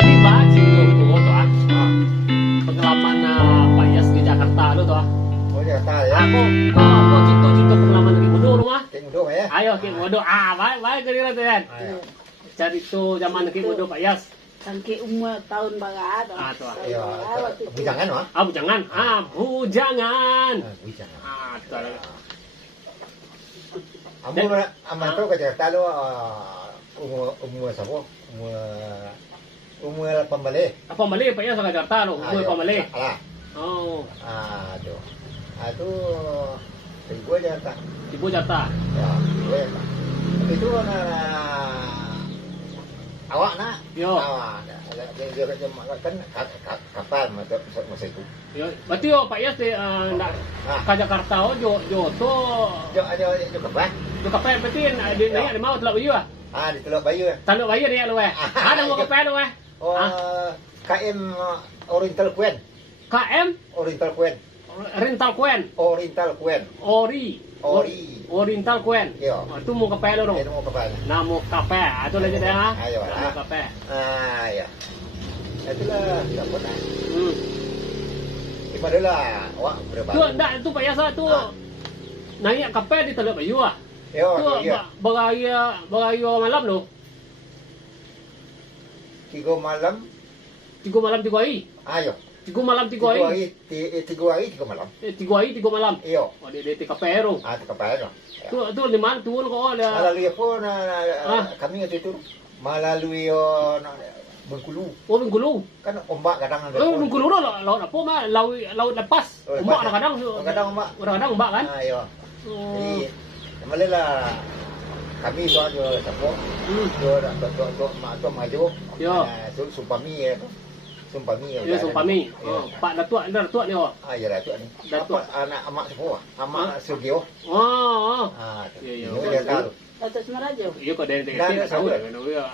Jadi bahas itu tuh ah. Pengalaman Pak Yas di Jakarta lu tuh ah. Oh Jakarta ya. Aku cerita pengalaman di Mudo rumah. Kayak Mudo ya. Ayo Ki Mudo. Baik kira tuh kan. Cari tuh zaman Ki Mudo Pak Yas. Sangki umur tahun barat. Tuh. Iya, bujangan wah. Bujangan. Bujangan. Bujangan. Tuh. Amo aman to ke Jakarta lo umur sabo umur pembeli. Apa Malay Pak Yas ke Jakarta lu? Umur apa Malay? Alah. Oh. Aduh. Aduh. Ibu Jakarta. Ibu Jakarta. Ya, ibu Jakarta. Itu awak nak. Yo. Dia kan kapal masa itu. Yo, berarti Pak Yas di nak ke Jakarta jo tuh. Jo kapal. Jo kapal berarti di naik di mau Teluk Bayu ah. Di Teluk Bayu. Teluk Bayu dia lu Ada mau kapal lu Oh, KM Oriental Quen. KM Oriental Quen. Rental Quen. Oriental Quen. Oriental Quen. Iya. Itu mau kapal lu. Itu mau kapal. Nah, mau kapal. Itu lagi dah ha. Ayo Mau kapal. Ya. Itulah dapat. Gimana lah, awak berapa? Tu dah tu Pak Yas tu. Naik kapal di Teluk Bayu ah. Tu Iya. beraya malam lu. 3 malam. 3 malam 3 hari. Ayo. 3 malam 3 hari. 3 hari 3 malam. 3 hari 3 malam. Iya. Oh dia di kapal tu. Di kapal. Tu di mana tu kau ada. Melalui apa kami itu melalui Bengkulu. Oh Bengkulu. Kan ombak kadang ada. Oh Bengkulu laut apa mah laut lepas. Ombak kadang ombak. Kadang ombak kan. Iya. Jadi malah kami soal support. Tu maju. Yo. Sumpami ya. Sumpami ya. Ya Sumpami. Pak Datuk ni oh. Ya Datuk ni. Datuk anak amak sepuh. Amak Sugio. Oh. Ya. Dia tahu. Datuk Semarajo. Iya kau dari tahu ya.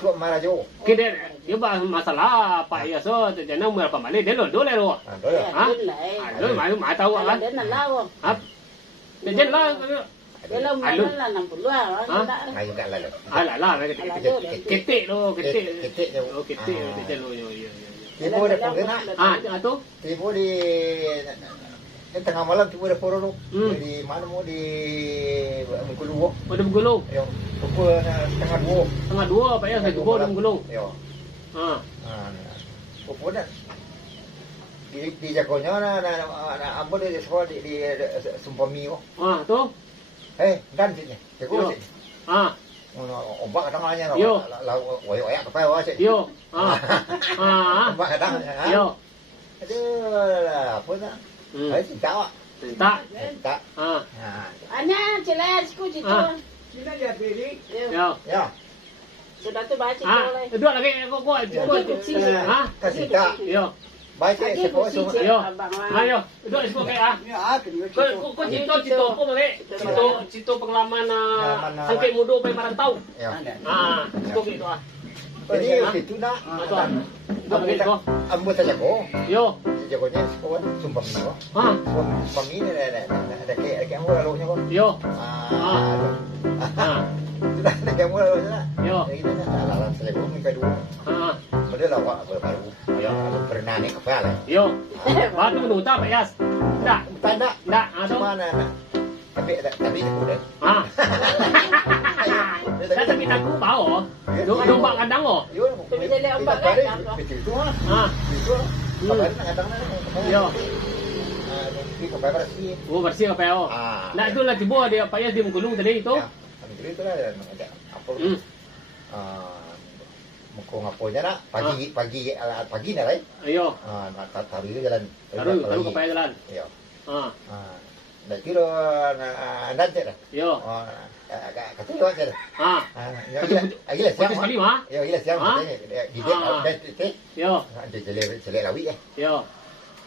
Tu Marajo. Kita dia bahas masalah Pak Yas so jangan berapa malih dia lo dole lo. Lo mai tahu kan? Dia nak lawa. Dia lah. Dia lah umur lah 60 lah. Ayo kat lalu. Alah ketik lo ketik. Ketik Oh ketik dia lo yo. Tiba dah pernah. Tu. Tiba di tengah malam tiba dah poro di mana mau di Bengkulu. Pada Bengkulu. Yo. Pukul tengah 2. Tengah 2 Pak Yas saya jumpa di Bengkulu. Yo. Pukul dah. Di jagonya apa dia sekolah di Sumpami kok. Tu. Dan sini. Jago sini. Ombak kadang hanya wayak kapal wah sih. Yo. Ombak kadang. Yo. Aduh, apa tak? Cinta awak. Cinta. Anya jelas ku situ. Sini dia pilih. Yo. Ya. Sudah tu baca boleh. Dua lagi kau. Kasih tak. Yo. Baca sekolah semua. Yo. Ayo, dua sekolah ke Kau cerita apa boleh? Cerita pengalaman sangkit mudo pai merantau. Ya. Sekolah itu Jadi itu nak. Dua lagi kau. Ambo saja ko. Yo. Jagonya sekolah sumpah ko. Sumpah ini ada kayak ambo lalu ko. Yo. Sudah ada kayak ambo lalu lah. Yo. Jadi kita lalan selebum ni kedua. Padahal awak baru. Yo. Pernah ni kepala. Yo. Batu menurut Pak Yas. Tak. Cuma nak. Tapi sudah. Tapi aku bau. Domba kadang oh. Tapi dia lihat ombak kan. Itu Kapal kadang Yo. Di kapal bersih. Oh bersih apa oh. Nah itulah tiba dia Pak Yas di Bengkulu tadi itu. Itu lah ada apa. Muka ngaponya nak pagi nak lai. Ayo. Taruh itu jalan. Taruh kapal jalan. Iya. Dah kira nanti dah. Yo. Kata tu aja. Gila siang. Sekali mah. Yo gila siang. Gila dah. Yo. Ada jelek lawi eh. Yo.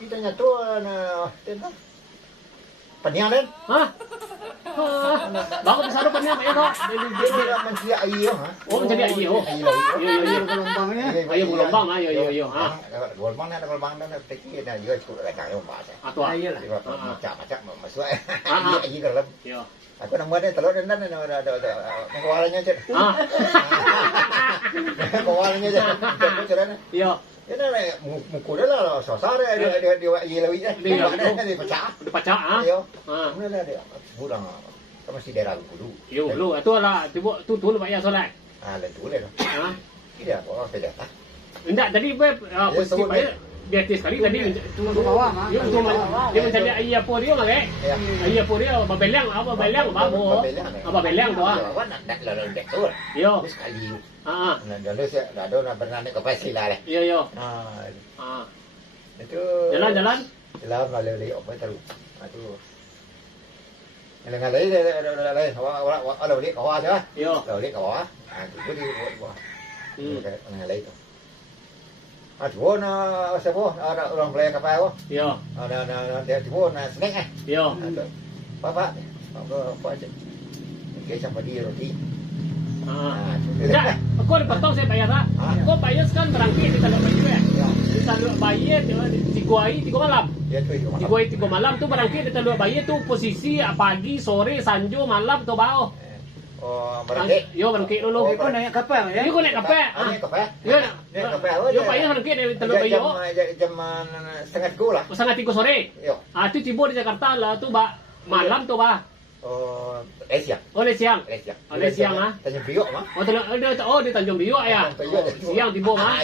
Kita nyatu tentang penian kan? Bagus besar penian Pak Yas toh. Dia mencari air Oh mencari air oh. Yo. Gelombangnya. Ayo gelombang yo. Gelombang ada gelombang dan teki ada juga cukup ada yang bahasa. Atau air lah. Macam masuk air dalam. Yo. Aku nak buat telur dan ada kawalannya je. Kawalannya je. Yo. Thế nên là mukul dia lah susah dia ilawi dia. Dia pecah. Udah pacak ah. Yo. Kemudian dia pulang ke masih daerah dulu. Yo, lu itu lah tu lah ya solat. Itu boleh lah. Ha? Tidak apa beda tak. Enggak, tadi posisi bayar dia sekali tadi tu bawah mah. Yo, dia mencari ayah apa dia mah ayah apa dia babelang babo. Babelang tu ah. Lalu betul. Yo. Sekali. Heeh. Lalu nak pernah naik kapal sila leh. Yo. Itu. Jalan. Lalu apa terus. Itu. Ngalai lalu lihat kawah tu. Yo. Lalu lihat kawah. Itu di bawah. Ngalai tu. Chuo na siapa? Ada orang pelai kapal tu. Yo. Dia chuo na snack Yo. Apa aja. Kayak sama dia roti. Enggak, aku dipotong saya bayar tak? Kau bayar sekarang berangkat di Taluk Bayu ya? Di Taluk Bayu di Guai 3 malam. Di Guai 3 malam tu berangkat di Taluk Bayu tu posisi pagi, sore, sanjo, malam tu bau. Oh, berangkat. Yo berangkat dulu. Kau naik kapal ya? Yo naik kapal. Naik kapal. Yo. Naik kapal. Yo bayar berangkat di Taluk Bayu. Jam setengah 3 lah. Setengah 3 sore. Yo. Tu tiba di Jakarta lah tu malam tu Oh, siang. Oleh siang. Oleh siang ah. Tanjung Priok mah. Di Tanjung Priok ya. Siang tiba mah.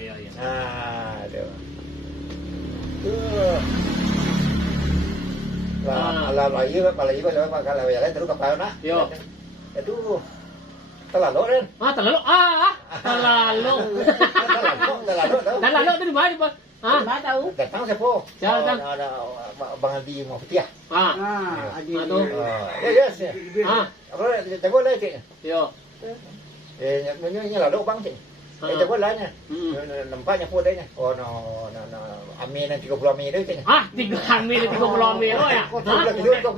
Ya. Aduh. Kalau ya terus kapal nak. Yo. Itu terlalu kan? Terlalu. Terlalu tu di mana Pak? Mana tahu? Datang siapa? Datang. Ada Bang Adi mau putih. Adi. Yes. Apa jago lah cik. Yo. Lalu bang cik. Jago lah nya. Nampaknya pun dia nya. Oh no. Amin 30 amin dia cik. 3 amin 30 amin lo ya. 20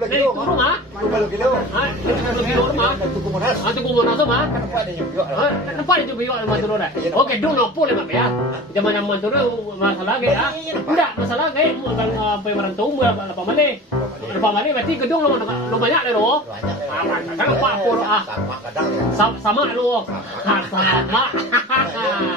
kilo. Turun ah. 20 kilo. 20 kilo mah. Tuku monas. Tuku monas mah. Nampak dia juga. Nampak dia juga yang turun dah. Okey, dulu pun lemak ya. Zaman yang turun masalah ke ya. Enggak, masalah ke bukan apa yang orang tahu apa mana. Apa mana berarti gedung lo banyak deh lo. Banyak. Kan apa Sama kadang ya. sama lo. Sama.